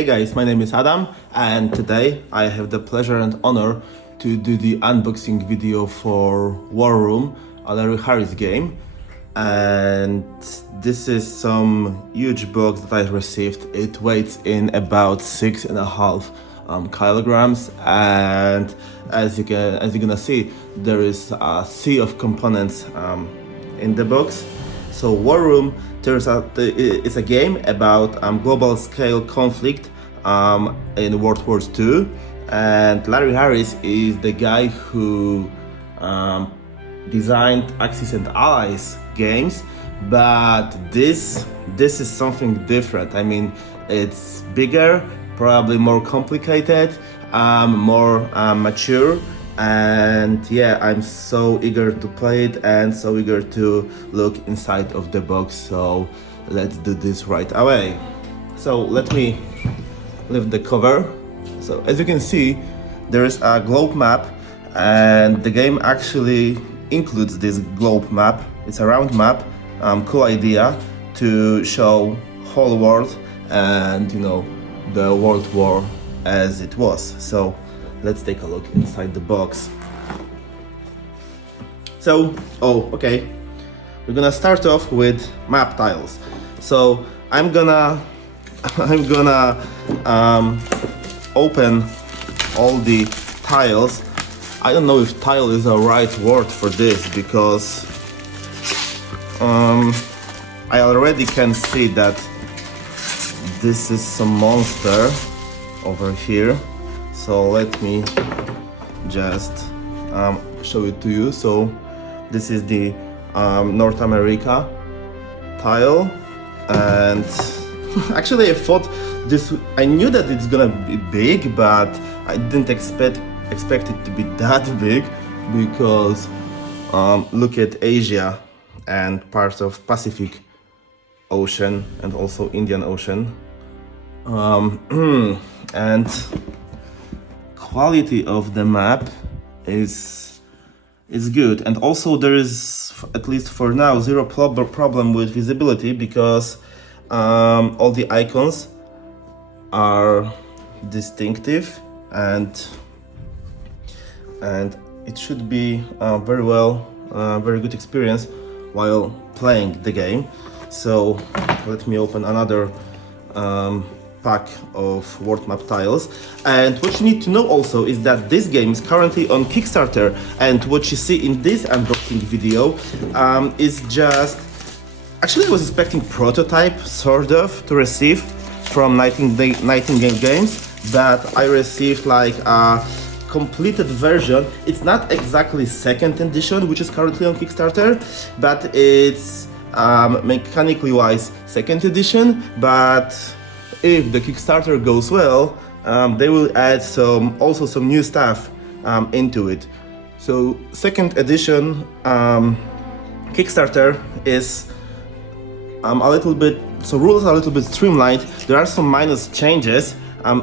Hey guys, my name is Adam, and today I have the pleasure and honor to do the unboxing video for War Room, a Larry Harris game. And this is some huge box that I received. It weighs in about 6.5 kilograms, and as you're gonna see, there is a sea of components in the box. So War Room, it's a game about global scale conflict in World War II, and Larry Harris is the guy who designed Axis and Allies games, but this is something different. I mean, it's bigger, probably more complicated, more mature. And yeah, I'm so eager to play it and so eager to look inside of the box. So let's do this right away. So let me lift the cover. So as you can see, there is a globe map, and the game actually includes this globe map. It's a round map, cool idea to show whole world and the World War as it was. So let's take a look inside the box. So, okay. We're gonna start off with map tiles. So I'm gonna open all the tiles. I don't know if tile is a right word for this, because I already can see that this is some monster over here. So let me just show it to you. So this is the North America tile, and actually I knew that it's gonna be big, but I didn't expect it to be that big, because look at Asia and parts of Pacific Ocean and also Indian Ocean, and quality of the map is good. And also there is, at least for now, zero problem with visibility, because all the icons are distinctive, and it should be very good experience while playing the game. So let me open another pack of world map tiles. And what you need to know also is that this game is currently on Kickstarter, and what you see in this unboxing video is just, actually I was expecting prototype sort of to receive from Nightingale games, but I received like a completed version. It's not exactly second edition, which is currently on Kickstarter, but it's mechanically wise second edition. But if the Kickstarter goes well, they will add some new stuff into it. So second edition Kickstarter is a little bit, so rules are a little bit streamlined. There are some minor changes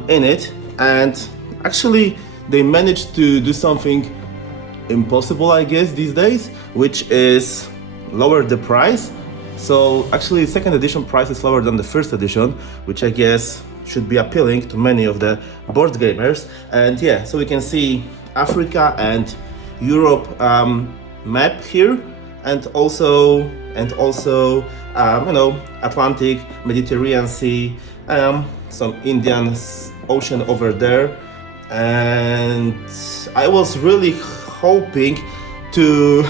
in it, and actually they managed to do something impossible, I guess, these days, which is lower the price. So actually second edition price is lower than the first edition, which I guess should be appealing to many of the board gamers. And yeah, so we can see Africa and Europe map here, and also Atlantic, Mediterranean Sea, some Indian Ocean over there. And I was really hoping to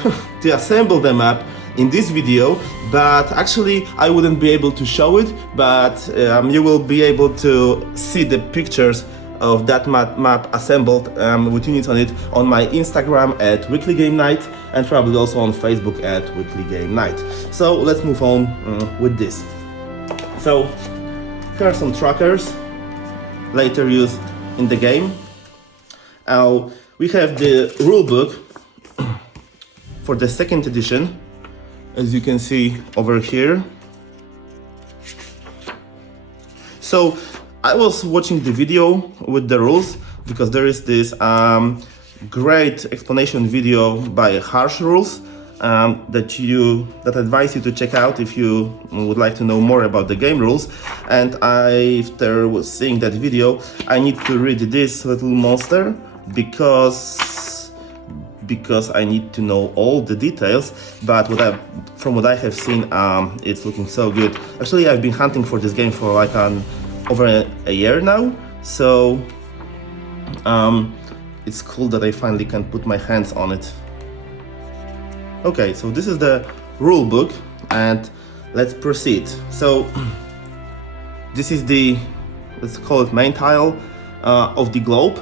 assemble the map in this video, but actually I wouldn't be able to show it, but you will be able to see the pictures of that map assembled with units on it on my Instagram at Weekly Game Night, and probably also on Facebook at Weekly Game Night. So let's move on with this. So here are some trackers later used in the game. We have the rulebook for the second edition, as you can see over here. So I was watching the video with the rules, because there is this great explanation video by Harsh Rules, that I advise you to check out if you would like to know more about the game rules. And after seeing that video, I need to read this little monster because I need to know all the details. But from what I have seen, it's looking so good. Actually, I've been hunting for this game for like over a year now, so it's cool that I finally can put my hands on it. Okay, so this is the rule book, and let's proceed. So this is the, let's call it, main tile of the globe.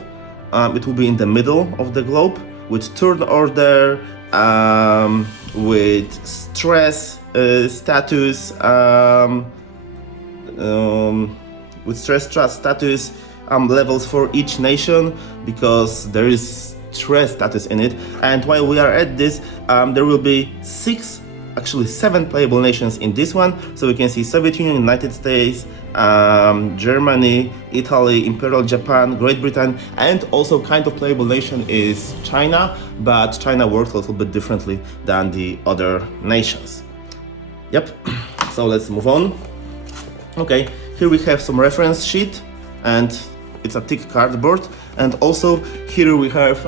It will be in the middle of the globe, with turn order, with stress status, with stress status levels for each nation, because there is stress status in it. And while we are at this, there will be 7 playable nations in this one. So we can see Soviet Union, United States, Germany, Italy, Imperial Japan, Great Britain, and also kind of playable nation is China, but China works a little bit differently than the other nations. Yep, so let's move on. Okay, here we have some reference sheet, and it's a thick cardboard, and also here we have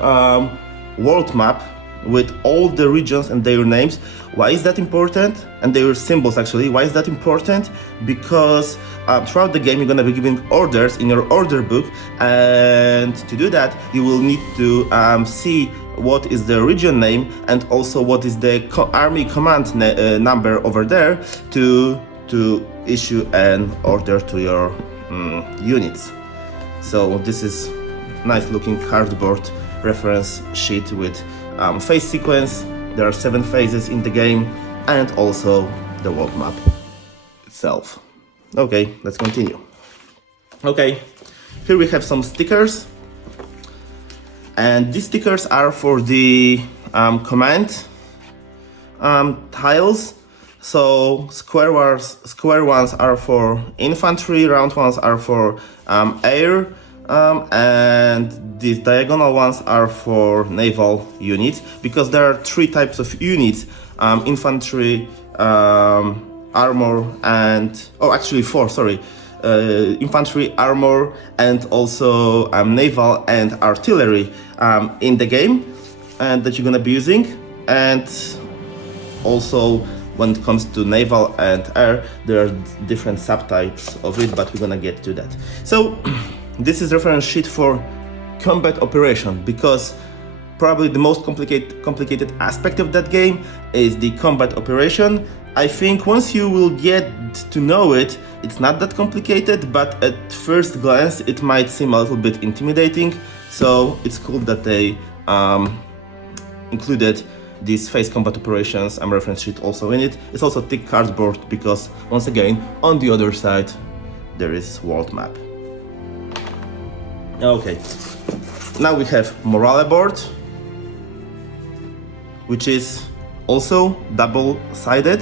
world map with all the regions and their names. Why is that important? And their symbols actually. Why is that important? Because throughout the game you're gonna be given orders in your order book, and to do that you will need to see what is the region name and also what is the army command number over there to issue an order to your units. So this is nice looking cardboard reference sheet with phase sequence. There are 7 phases in the game, and also the world map itself. Okay, let's continue. Okay, here we have some stickers, and these stickers are for the command tiles. So square ones are for infantry, round ones are for air, and these diagonal ones are for naval units, because there are 3 types of units: infantry, armor, and actually 4, sorry. Infantry, armor, and also naval and artillery in the game, and that you're gonna be using. And also when it comes to naval and air, there are different subtypes of it, but we're gonna get to that. So this is reference sheet for combat operation, because probably the most complicated aspect of that game is the combat operation. I think once you will get to know it, it's not that complicated, but at first glance it might seem a little bit intimidating. So it's cool that they included these phase combat operations and reference sheet also in it. It's also thick cardboard because, once again, on the other side there is world map. Okay, now we have morale board, which is also double-sided.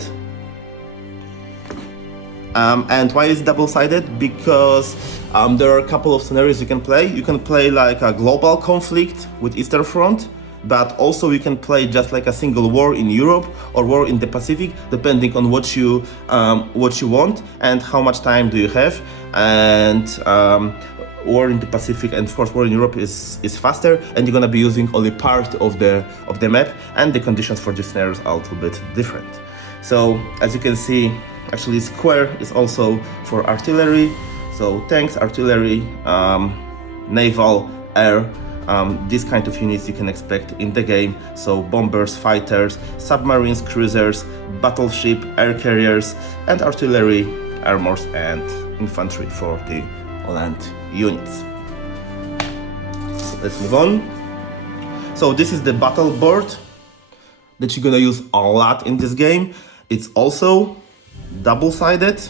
And why is it double-sided? Because there are a couple of scenarios you can play. You can play like a global conflict with Eastern Front, but also you can play just like a single war in Europe or war in the Pacific, depending on what you want and how much time do you have. And war in the Pacific and of course war in Europe is faster, and you're gonna be using only part of the map, and the conditions for these scenarios are a little bit different. So as you can see, actually square is also for artillery, so tanks, artillery, naval, air. These kind of units you can expect in the game, so bombers, fighters, submarines, cruisers, battleship, air carriers, and artillery, armors, and infantry for the land units. So let's move on. So this is the battle board that you're gonna use a lot in this game. It's also double-sided,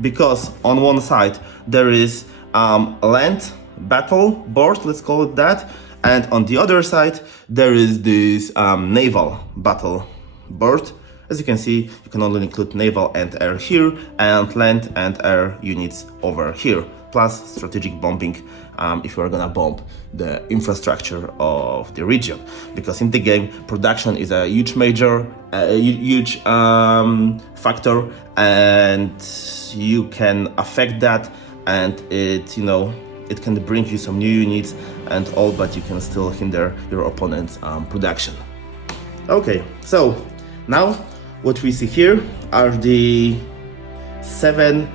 because on one side there is land battle board, let's call it that, and on the other side there is this naval battle board, As you can see, you can only include naval and air here, and land and air units over here, plus strategic bombing if you are gonna bomb the infrastructure of the region. Because in the game, production is a huge factor, and you can affect that, and it can bring you some new units and all, but you can still hinder your opponent's production. Okay, so now what we see here are the 7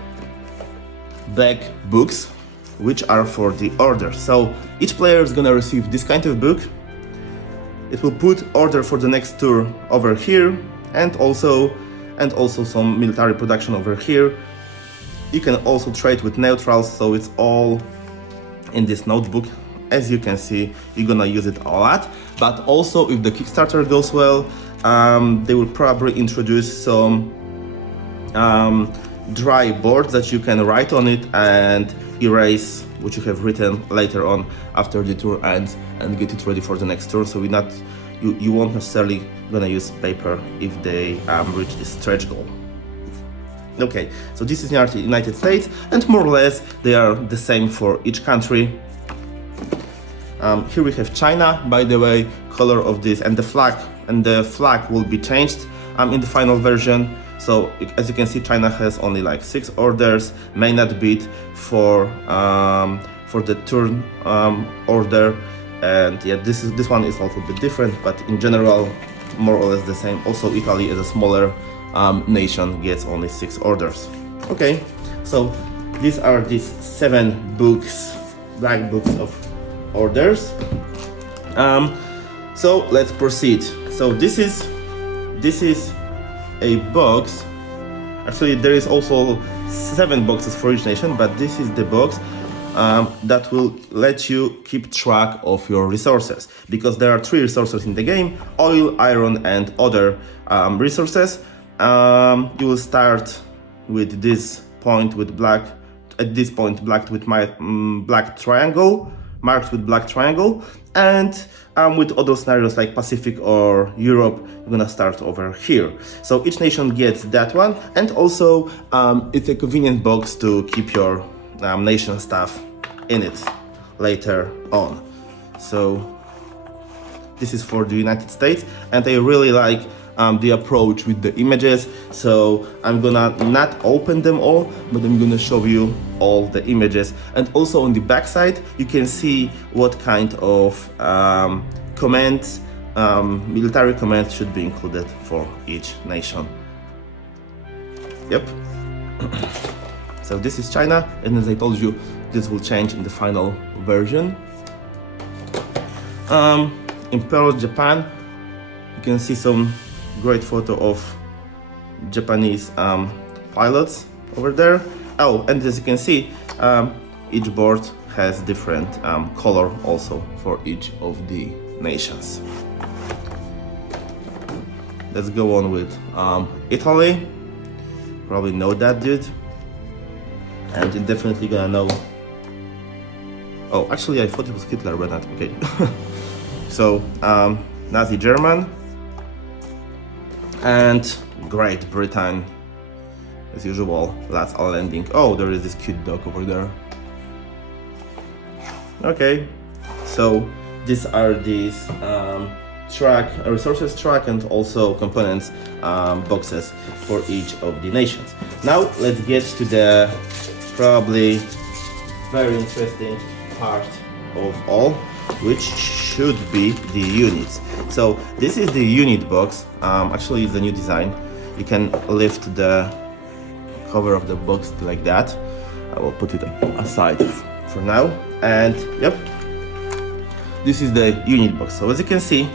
black books, which are for the order. So each player is gonna receive this kind of book. It will put order for the next tour over here, and also some military production over here. You can also trade with neutrals, so it's all in this notebook. As you can see, you're gonna use it a lot, but also if the Kickstarter goes well, they will probably introduce some dry boards that you can write on it and erase what you have written later on after the tour ends, and get it ready for the next tour. So you won't necessarily gonna use paper if they reach this stretch goal. Okay, so this is the United States, and more or less they are the same for each country. Here we have China, by the way, color of this, and the flag will be changed in the final version. So as you can see, China has only like 6 orders, may not bid for the turn order, and yeah, this one is also a bit different, but in general, more or less the same. Also, Italy, as a smaller nation, gets only 6 orders. Okay, so these are these 7 books, black books of orders. So let's proceed. So this is a box. Actually, there is also 7 boxes for each nation, but this is the box that will let you keep track of your resources, because there are 3 resources in the game: oil, iron, and other resources. You will start with this point with black, at this point black with my black triangle, marked with black triangle, and with other scenarios like Pacific or Europe, you're gonna start over here. So each nation gets that one, and also it's a convenient box to keep your nation stuff in it later on. So this is for the United States, and I really like the approach with the images. So I'm gonna not open them all, but I'm gonna show you all the images. And also on the back side, you can see what kind of commands, military commands should be included for each nation. Yep. So this is China, and as I told you, this will change in the final version. Imperial Japan, you can see some great photo of Japanese pilots over there. Oh, and as you can see, each board has different color also for each of the nations. Let's go on with Italy. Probably know that dude, and you're definitely gonna know. Oh, actually, I thought it was Hitler, but not. Okay. So Nazi German and Great Britain, as usual. That's all landing. Oh, there is this cute dog over there. Okay, so these are these resources track, and also components boxes for each of the nations. Now let's get to the probably very interesting part of all, which should be the units. So this is the unit box. Actually, it's a new design. You can lift the cover of the box like that. I will put it aside for now. And yep, this is the unit box. So as you can see,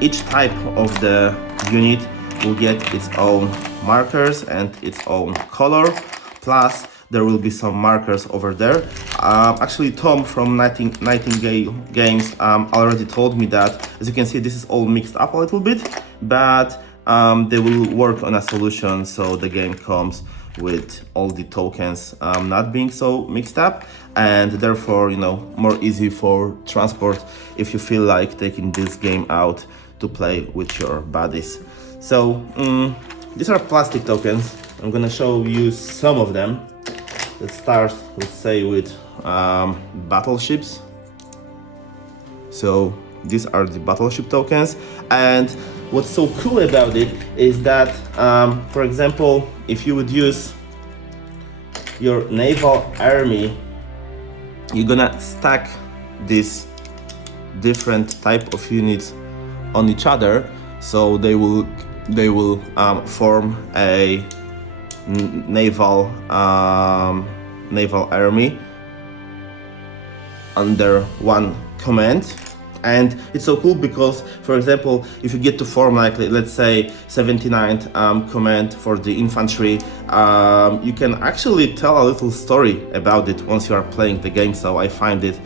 each type of the unit will get its own markers and its own color, plus there will be some markers over there. Actually, Tom from Nightingale Games already told me that, as you can see, this is all mixed up a little bit, but they will work on a solution so the game comes with all the tokens not being so mixed up, and therefore, more easy for transport if you feel like taking this game out to play with your buddies. So these are plastic tokens. I'm gonna show you some of them. Let's start, let's say, with battleships. So these are the battleship tokens, and what's so cool about it is that, for example, if you would use your naval army, you're gonna stack these different type of units on each other, so they will form a naval army under one command. And it's so cool because, for example, if you get to form, like, let's say 79th command for the infantry, you can actually tell a little story about it once you are playing the game. So I find it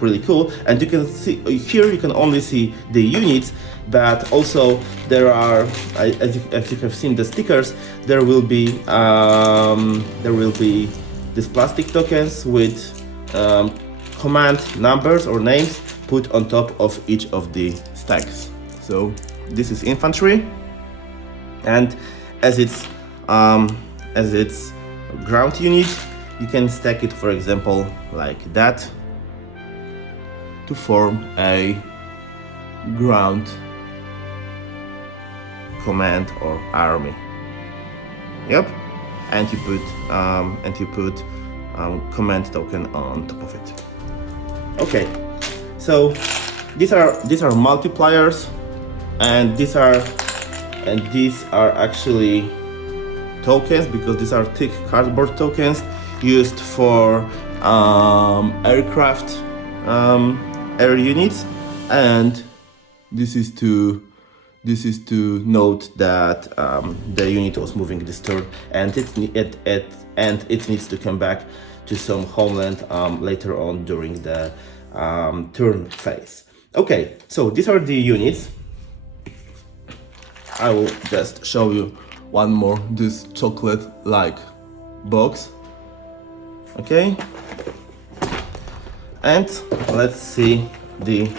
really cool. And you can see here, you can only see the units, but also there are, as you have seen the stickers, there will be these plastic tokens with command numbers or names put on top of each of the stacks. So this is infantry, and as its ground unit, you can stack it, for example, like that, to form a ground command or army. Yep, and you put command token on top of it. Okay, so these are multipliers, and these are actually tokens, because these are thick cardboard tokens used for aircraft air units, and this is to note that the unit was moving this turn, and it needs to come back to some homeland later on during the turn phase. Okay, so these are the units. I will just show you one more, this chocolate-like box. Okay, and let's see the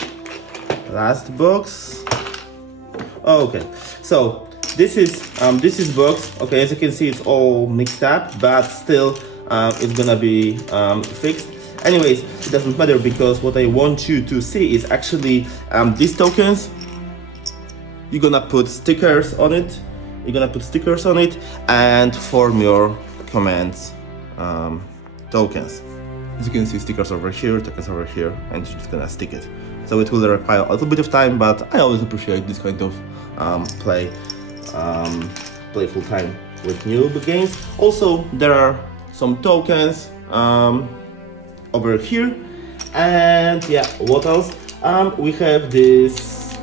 last box. Okay, so this is box. Okay, as you can see, it's all mixed up, but still it's gonna be fixed. Anyways, it doesn't matter, because what I want you to see is actually these tokens. You're gonna put stickers on it. And form your commands tokens. As you can see, stickers over here, tokens over here, and you're just gonna stick it. So it will require a little bit of time, but I always appreciate this kind of playful time with new games. Also, there are some tokens over here, and yeah, what else? We have this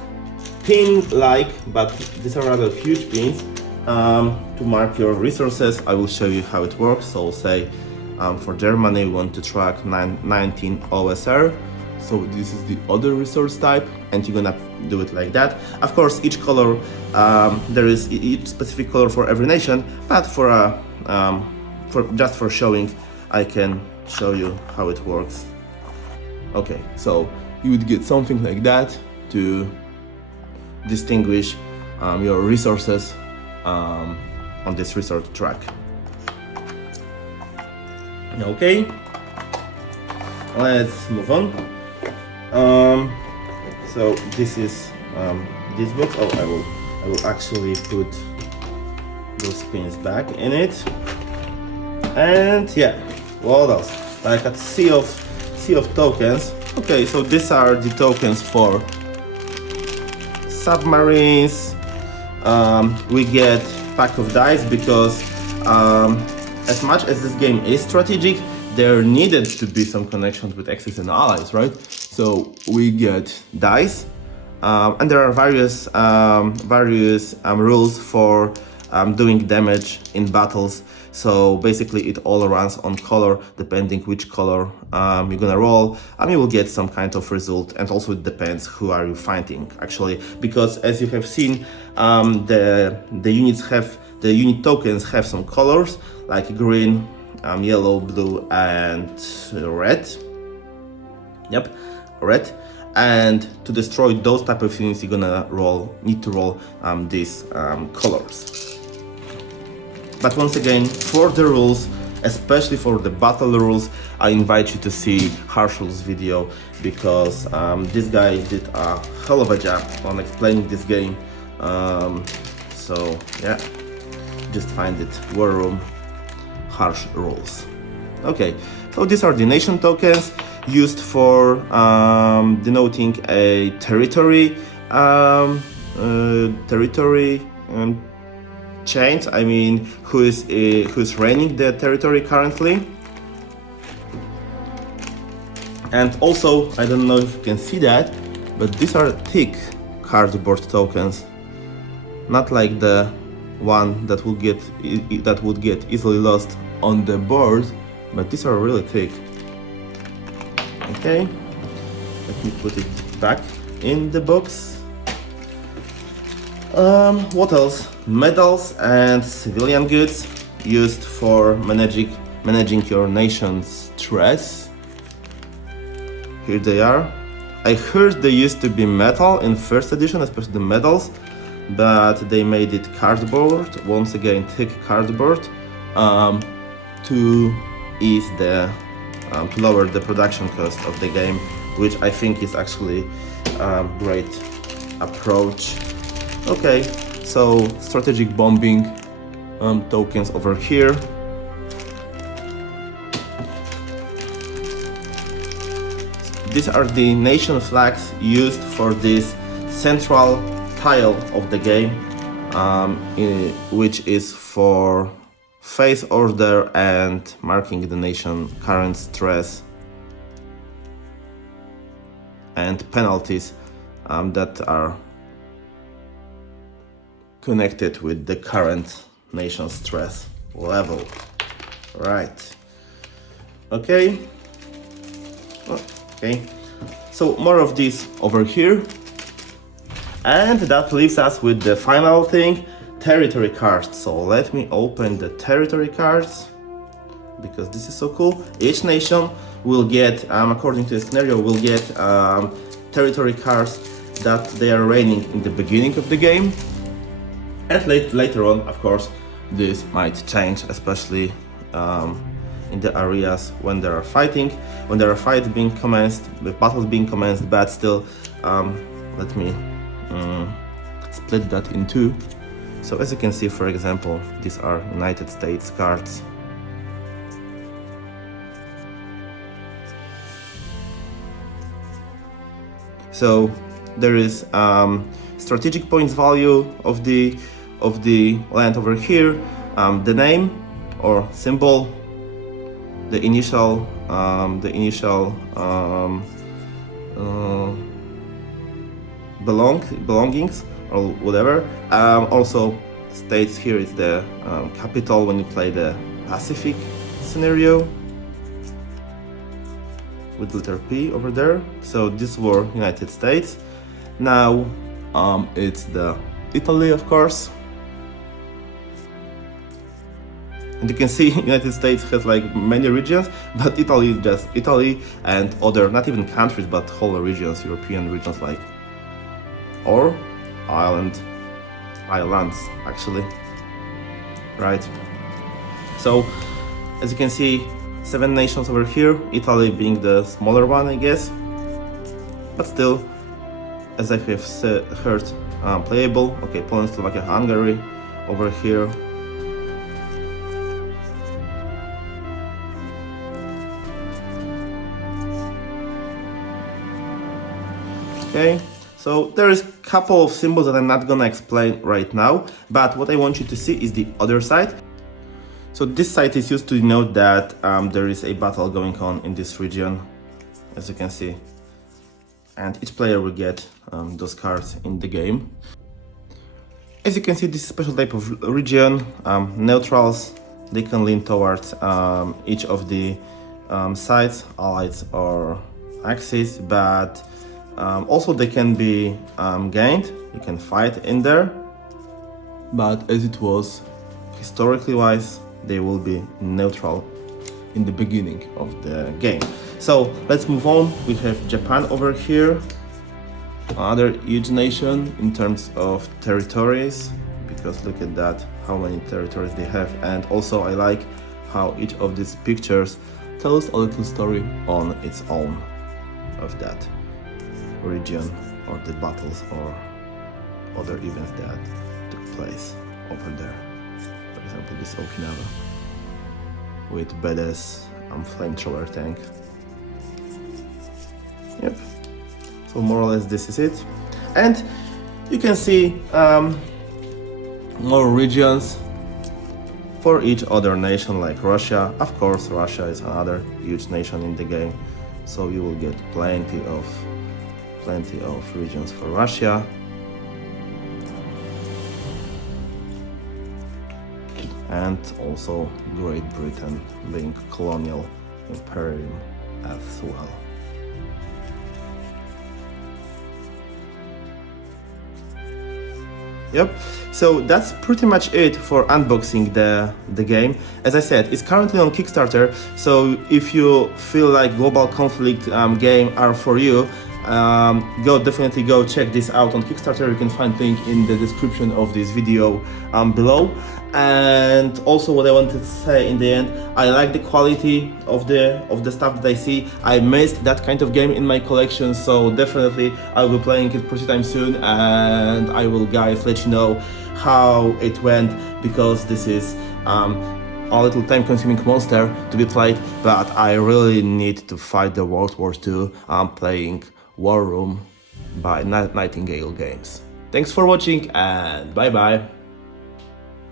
pin-like, but these are rather huge pins to mark your resources. I will show you how it works. So say for Germany, we want to track 19 OSR. So this is the other resource type, and you're gonna do it like that. Of course, each color, there is each specific color for every nation, but for just for showing, I can show you how it works. Okay, so you would get something like that to distinguish your resources on this resource track. Okay, let's move on. So this is this box. Oh, I will actually put those pins back in it. And yeah, what else? Like a sea of tokens. Okay, so these are the tokens for submarines. We get pack of dice because as much as this game is strategic, there needed to be some connections with Axis and allies, right? So we get dice, and there are various rules for doing damage in battles. So basically it all runs on color. Depending which color you're gonna roll, you will get some kind of result. And also it depends who are you fighting, actually, because as you have seen, the unit tokens have some colors like green, yellow, blue, and red. Yep, red. And to destroy those type of units, you're gonna need to roll these colors. But once again, for the rules, especially for the battle rules, I invite you to see Harshul's video, because this guy did a hell of a job on explaining this game. So yeah, just find it, War Room Harsh Rules. Okay, so these are the nation tokens used for denoting a territory, change. I mean, who's reigning the territory currently. And also, I don't know if you can see that, but these are thick cardboard tokens, not like the one that would get easily lost on the board, but these are really thick. Okay, let me put it back in the box. What else? Medals and civilian goods used for managing your nation's stress. Here they are. I heard they used to be metal in first edition, especially the medals, but they made it cardboard, once again thick cardboard, to ease the to lower the production cost of the game, which I think is actually a great approach. Okay, so strategic bombing tokens over here. These are the nation flags used for this central tile of the game, which is for phase order and marking the nation current stress and penalties that are connected with the current nation stress level. Right. Okay. Okay. So more of this over here. And that leaves us with the final thing, territory cards. So let me open the territory cards, because this is so cool. Each nation will get, according to the scenario, will get territory cards that they are reigning in the beginning of the game. And later on, of course, this might change, especially in the areas when there are fighting, when there are fights being commenced, with battles being commenced. But still, let me split that in two. So as you can see, for example, these are United States cards. So there is strategic points value of the land over here, the name or symbol, the initial belongings or whatever. Also states here is the capital when you play the Pacific scenario with letter P over there. So this were United States. Now it's the Italy, of course. And you can see United States has like many regions, but Italy is just Italy, and other, not even countries, but whole regions, European regions, like, or islands actually, right? So as you can see, 7 nations over here, Italy being the smaller one, I guess, but still, as I have heard, playable. Okay, Poland, Slovakia, Hungary over here. Okay, so there is a couple of symbols that I'm not gonna explain right now, but what I want you to see is the other side. So this side is used to denote that there is a battle going on in this region, as you can see. And each player will get those cards in the game. As you can see, this is a special type of region. Neutrals, they can lean towards each of the sides, allies or axis, but also they can be gained. You can fight in there, but as it was historically wise, they will be neutral in the beginning of the game. So let's move on. We have Japan over here, another huge nation in terms of territories, because look at that, how many territories they have. And also I like how each of these pictures tells a little story on its own of that region or the battles or other events that took place over there. For example, this Okinawa with badass flamethrower tank. Yep. So more or less this is it. And you can see more regions for each other nation, like Russia. Of course, Russia is another huge nation in the game, so you will get plenty of regions for Russia. And also Great Britain being colonial imperium as well. Yep, so that's pretty much it for unboxing the game. As I said, it's currently on Kickstarter, so if you feel like global conflict game are for you, definitely go check this out on Kickstarter. You can find link in the description of this video below. And also what I wanted to say in the end, I like the quality of the stuff that I see. I missed that kind of game in my collection, so definitely I will be playing it pretty time soon, and I will guys let you know how it went, because this is a little time-consuming monster to be played, but I really need to fight the World War II. I'm playing War Room by Nightingale Games. Thanks for watching and bye bye.